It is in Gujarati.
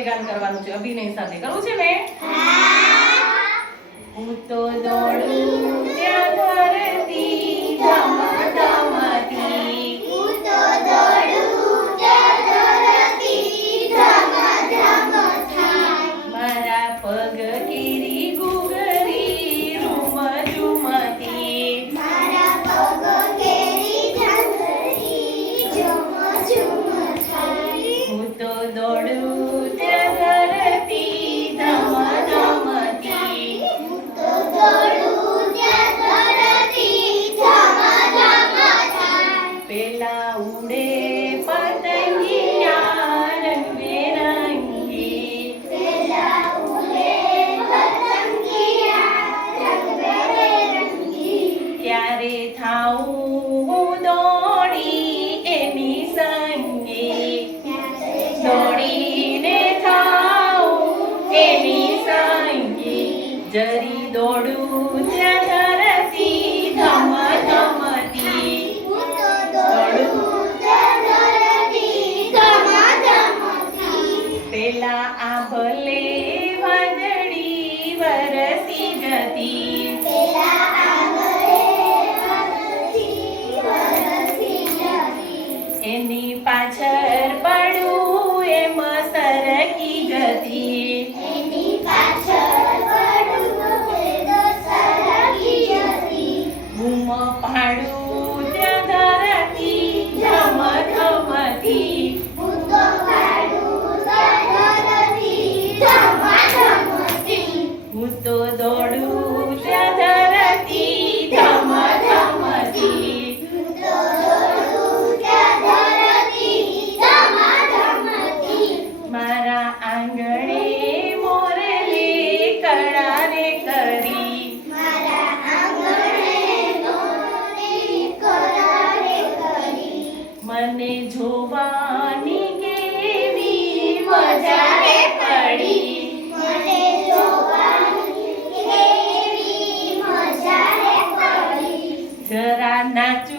સાથે ગાન કરવાનું છે અભિનય સાથે. કરવું છે ને? હું. તો દોડું ત્યાં ધરતી પેલા ઉડે પતંગિયા રંગબેરંગી ક્યારે થાઉં આ ભલે વાદળી વરસી જતી. એની પાછળ મારા આંગણે મોરલે કળા રે કરી મને જોવાની કેવી મજા રે પડી જરા નાચું